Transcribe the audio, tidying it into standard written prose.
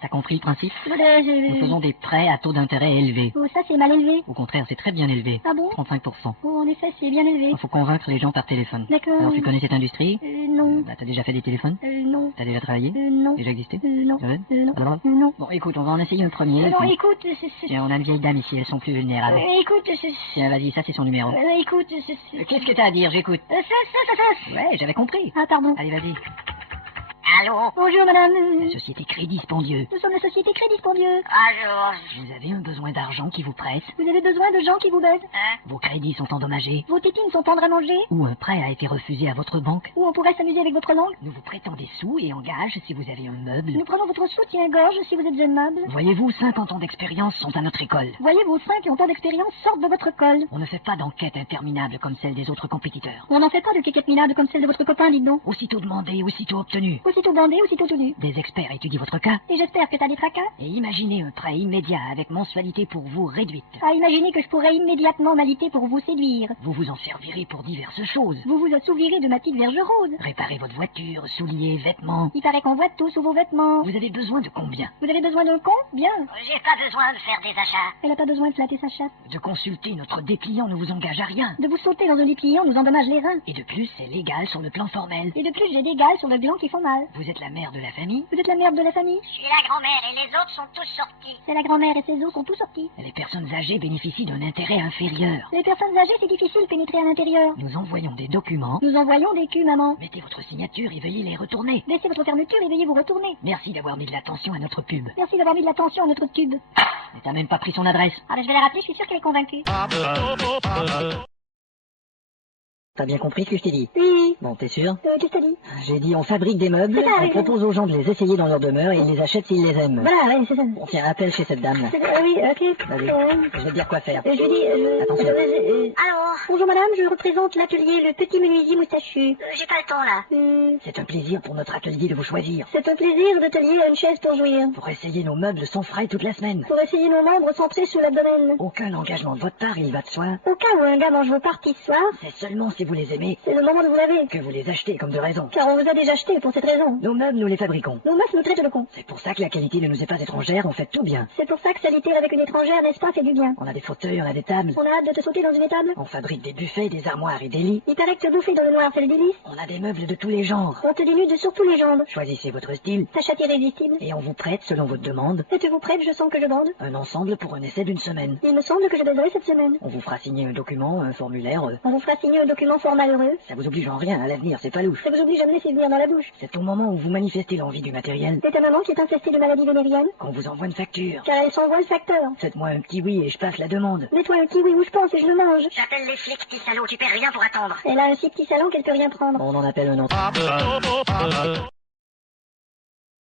t'as compris le principe? Nous Je... faisons des prêts à taux d'intérêt élevés. Oh, ça c'est mal élevé. Au contraire, c'est très bien élevé. Ah bon? 35%. Oh, en effet, c'est bien élevé. Il faut convaincre les gens par téléphone. D'accord. Alors tu connais cette industrie? Non. T'as déjà fait des téléphones? Non. T'as déjà travaillé? Non. Déjà existé? Non. Ouais. Non. Alors Non. Bon, écoute, on va en essayer un premier. Non, puis- écoute, Tiens, on a une vieille dame ici, elles sont plus vulnérables. écoute, Tiens, vas-y, ça c'est son numéro. écoute, Qu'est-ce que t'as à dire? J'écoute. ça. Ouais, j'avais compris. Ah, pardon. Allez, vas-y. Allô? Bonjour, madame. La société Crédit Spondieux. Nous sommes la société Crédit Spondieux. Bonjour. Vous avez un besoin d'argent qui vous presse? Vous avez besoin de gens qui vous baisent? Hein? Vos crédits sont endommagés? Vos tétines sont tendres à manger? Ou un prêt a été refusé à votre banque? Ou on pourrait s'amuser avec votre langue? Nous vous prêtons des sous et en gage si vous avez un meuble. Nous prenons votre soutien-gorge si vous êtes aimable. Voyez-vous, 50 ans d'expérience sont à notre école. Voyez, vos 5 ans d'expérience sortent de votre colle. On ne fait pas d'enquête interminable comme celle des autres compétiteurs. On n'en fait pas de quéquette minable comme celle de votre copain, dites donc. Aussitôt demandé, aussitôt obtenu. Aussitôt bandé, aussitôt tout nu. Des experts étudient votre cas Et j'espère que t'as des tracas. et imaginez un prêt immédiat avec mensualité pour vous réduite. À imaginer que je pourrais immédiatement m'aliter pour vous séduire. Vous vous en servirez pour diverses choses. Vous vous assouvirez de ma petite verge rose. Réparer votre voiture, souliers, vêtements. Il paraît qu'on voit tout sous vos vêtements. Vous avez besoin de combien? Vous avez besoin d'un con? Bien. J'ai pas besoin de faire des achats. Elle n'a pas besoin de flatter sa chatte. De consulter notre dépliant ne vous engage à rien. De vous sauter dans un dépliant nous endommage les reins. Et de plus, c'est légal sur le plan formel. Et de plus, j'ai des gales sur le gland qui font mal. Vous êtes la mère de la famille. Vous êtes la merde de la famille. Je suis la grand-mère et les autres sont tous sortis. C'est la grand-mère et ses os sont tous sortis. Les personnes âgées bénéficient d'un intérêt inférieur. Les personnes âgées, c'est difficile de pénétrer à l'intérieur. Nous envoyons des documents. Nous envoyons des culs, maman. Mettez votre signature et veuillez les retourner. Laissez votre fermeture et veuillez vous retourner. Merci d'avoir mis de l'attention à notre pub. Merci d'avoir mis de l'attention à notre tube. Mais t'as même pas pris son adresse. Ah ben je vais la rappeler, je suis sûre qu'elle est convaincue. T'as bien compris ce que je t'ai dit? Oui. Bon, t'es sûr? Qu'est-ce que t'as dit? J'ai dit on fabrique des meubles, C'est ça, on oui. propose aux gens de les essayer dans leur demeure et ils les achètent s'ils les aiment. Voilà, oui, c'est ça. Bon, tiens, appelle chez cette dame. Oui, ok. Vas-y, je vais te dire quoi faire. Je lui dis... Attention. Allô? Bonjour madame, je représente l'atelier Le Petit Menuisier Moustachu. J'ai pas le temps là. C'est un plaisir pour notre atelier de vous choisir. C'est un plaisir de te lier à une chaise pour jouir. Pour essayer nos meubles sans frais toute la semaine. Pour essayer nos membres centrés sous l'abdomen. Aucun engagement de votre part, il va de soi. Au cas où un gars mange vos parties ce soir, C'est seulement si vous les aimez c'est le moment de vous laver. que vous les achetez comme de raison. Car on vous a déjà acheté pour cette raison. Nos meubles, nous les fabriquons. Nos meufs nous traitent de cons. C'est pour ça que la qualité ne nous est pas étrangère, on fait tout bien. C'est pour ça que s'aliter avec une étrangère, n'est-ce pas, fait du bien. On a des fauteuils, on a des tables. On a hâte de te sauter dans une étable. On fabrique des buffets, des armoires et des lits. Il paraît que te bouffer dans le noir, c'est le délice. On a des meubles de tous les genres. On te dénude sur tous les jambes. Choisissez votre style T'achètes irrésistible. et on vous prête, selon votre demande, Êtes-vous prête? Je sens que je bande. un ensemble pour un essai d'une semaine. Il me semble que je baiserai cette semaine. On vous fera signer un document, un formulaire. On vous fera signer un document fort malheureux. Ça vous oblige en rien, à l'avenir, c'est pas louche. Ça vous oblige à me laisser venir dans la bouche. C'est au moment où vous manifestez l'envie du matériel C'est ta maman qui est infestée de maladies vénériennes. qu'on vous envoie une facture. Car elle s'envoie le facteur. Faites-moi un petit oui et je passe la demande. Mets-toi un kiwi où je pense et je le mange. J'appelle les flics, petit salaud, tu perds rien pour attendre. Elle a un si petit salon qu'elle peut rien prendre. On en appelle un autre.